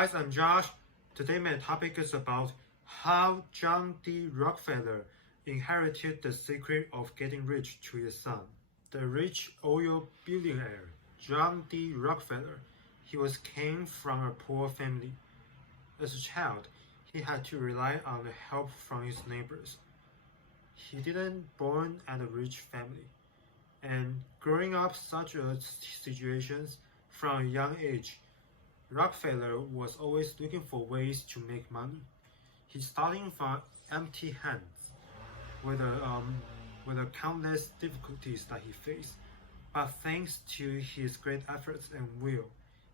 guys, I'm Josh. Today my topic is about how John.D.Rockfeller inherited the secret of getting rich to his son. The rich oil billionaire John.D.Rockfeller, he came from a poor family. As a child, he had to rely on the help from his neighbors. He didn't born at a rich family, and growing up such a situations from a young age, Rockefeller was always looking for ways to make money. He starting from empty hands, with the countless difficulties that he faced. But thanks to his great efforts and will,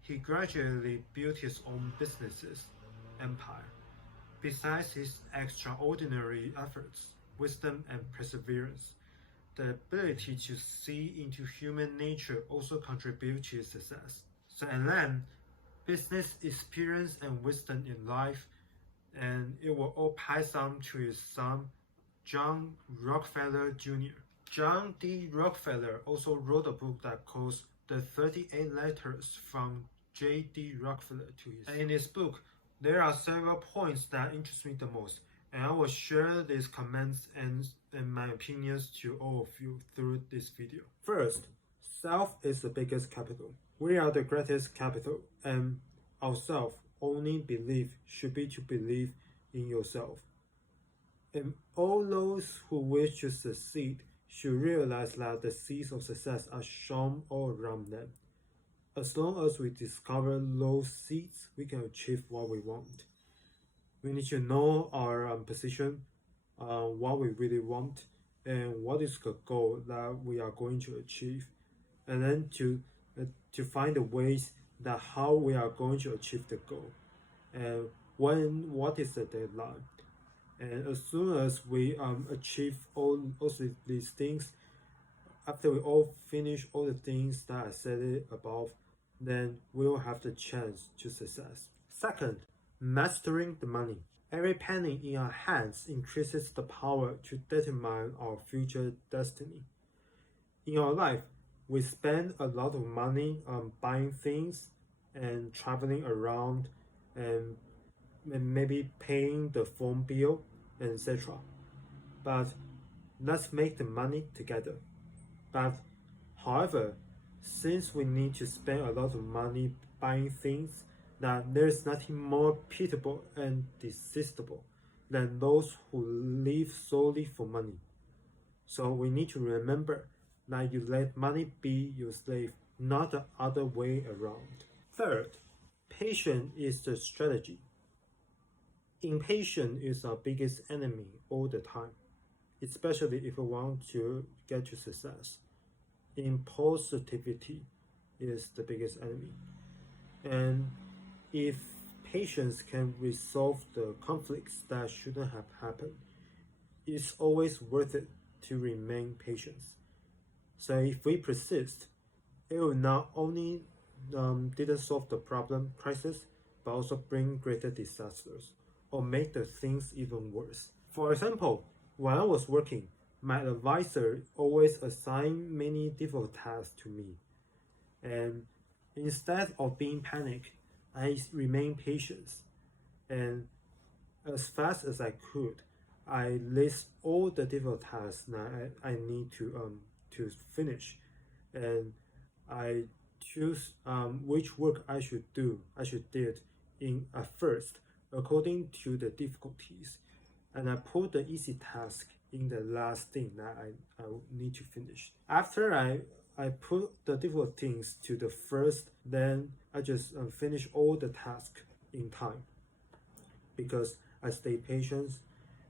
he gradually built his own businesses, empire. Besides his extraordinary efforts, wisdom, and perseverance, the ability to see into human nature also contribute to his success. So, and then, business experience and wisdom in life, and it will all pass on to his son, John Rockefeller Jr. John D. Rockefeller also wrote a book that calls The 38 Letters from J.D. Rockefeller to his son. And in this book, there are several points that interest me the most, and I will share these comments and my opinions to all of you through this video. First, self is the biggest capital. We are the greatest capital, and our self only belief should be to believe in yourself. And all those who wish to succeed should realize that the seeds of success are shown all around them. As long as we discover those seeds, we can achieve what we want. We need to know our position, what we really want, and what is the goal that we are going to achieve, and then to find the ways that how we are going to achieve the goal, and what is the deadline. And as soon as we achieve all these things, after we all finish all the things that I said above, then we will have the chance to success. Second, mastering the money. Every penny in our hands increases the power to determine our future destiny. In our life, we spend a lot of money on buying things and traveling around and maybe paying the phone bill, etc. But let's make the money together. But however, since we need to spend a lot of money buying things, that there's nothing more pitiable and despicable than those who live solely for money. So we need to remember that you let money be your slave, not the other way around. Third, patience is the strategy. Impatience is our biggest enemy all the time, especially if we want to get to success. Impulsivity is the biggest enemy. And if patience can resolve the conflicts that shouldn't have happened, it's always worth it to remain patient. So if we persist, it will not only didn't solve the problem crisis, but also bring greater disasters or make the things even worse. For example, when I was working, my advisor always assigned many difficult tasks to me, and instead of being panicked, I remained patient, and as fast as I could, I list all the difficult tasks that I need to finish, and I choose which work I should do in at first according to the difficulties, and I put the easy task in the last thing that I need to finish. After I put the difficult things to the first, then I just finish all the tasks in time, because I stay patient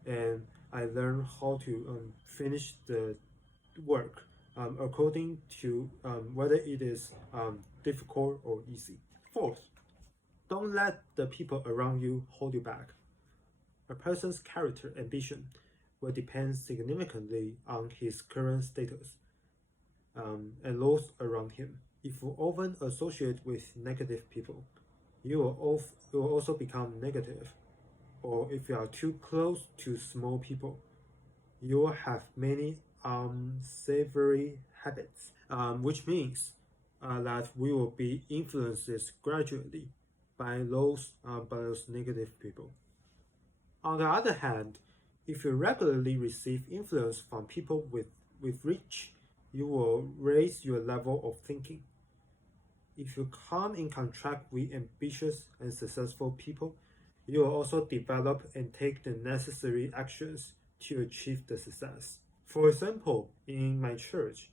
and I learn how to finish the work according to whether it is difficult or easy. Fourth, don't let the people around you hold you back. A person's character ambition will depend significantly on his current status and those around him. If you often associate with negative people, you will also become negative. Or if you are too close to small people, you will have many unsavory habits, which means that we will be influenced gradually by those negative people. On the other hand, if you regularly receive influence from people with reach, you will raise your level of thinking. If you come in contact with ambitious and successful people, you will also develop and take the necessary actions to achieve the success. For example, in my church,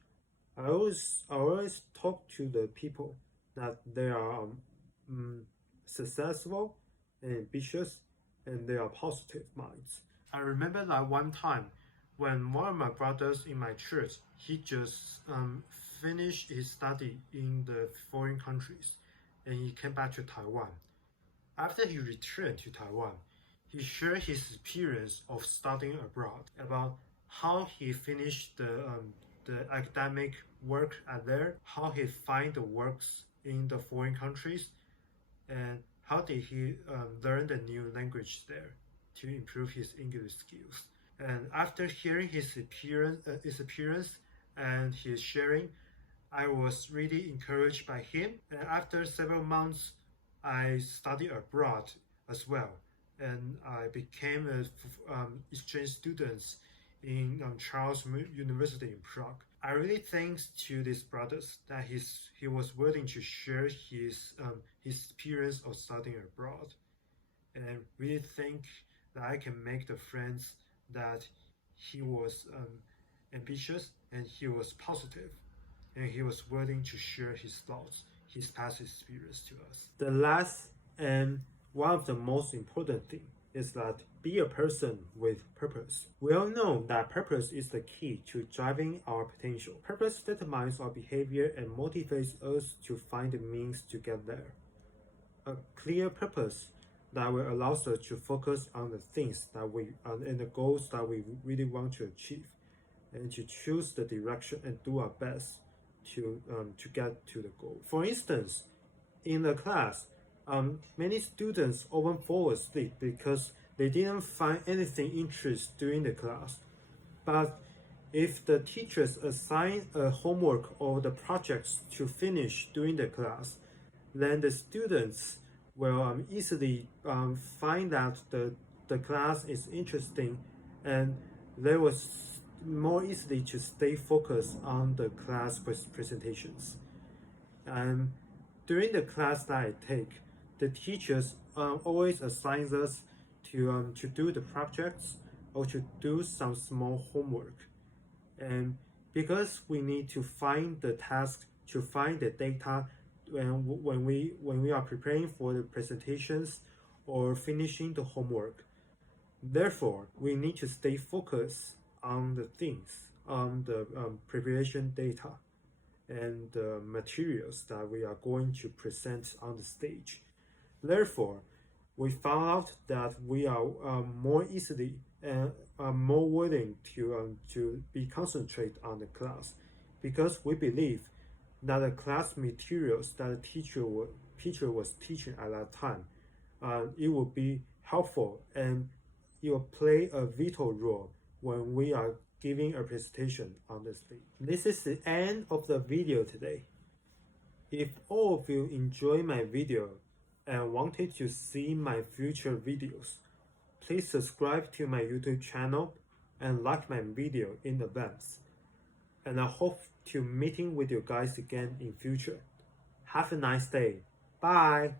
I always talk to the people that they are successful and ambitious, and they are positive minds. I remember that one time when one of my brothers in my church, he just finished his study in the foreign countries, and he came back to Taiwan. After he returned to Taiwan, he shared his experience of studying abroad, about how he finished the academic work at there, how he find the works in the foreign countries, and how did he learn the new language there to improve his English skills. And after hearing his appearance and his sharing, I was really encouraged by him. And after several months, I studied abroad as well, and I became an exchange student in Charles University in Prague. I really thanks to these brothers that he was willing to share his experience of studying abroad, and really think that I can make the friends that he was ambitious and he was positive, and he was willing to share his thoughts, his past experience to us. The last and one of the most important thing is that be a person with purpose. We all know that purpose is the key to driving our potential. Purpose determines our behavior and motivates us to find the means to get there. A clear purpose that will allow us to focus on the things that we and the goals that we really want to achieve, and to choose the direction and do our best to get to the goal. For instance, in the class, many students often fall asleep because they didn't find anything interesting during the class. But if the teachers assign a homework or the projects to finish during the class, then the students will easily find that the class is interesting, and they will more easily to stay focused on the class presentations. And during the class that I take, the teachers always assigns us to do the projects or to do some small homework. And because we need to find the task, to find the data when we are preparing for the presentations or finishing the homework. Therefore, we need to stay focused on the things, on the preparation data and the materials that we are going to present on the stage. Therefore, we found out that we are more easily and more willing to be concentrate on the class, because we believe that the class materials that the teacher was teaching at that time, it will be helpful, and it will play a vital role when we are giving a presentation on the stage. This is the end of the video today. If all of you enjoy my video and wanted to see my future videos, please subscribe to my YouTube channel and like my video in advance. And I hope to meeting with you guys again in future. Have a nice day. Bye.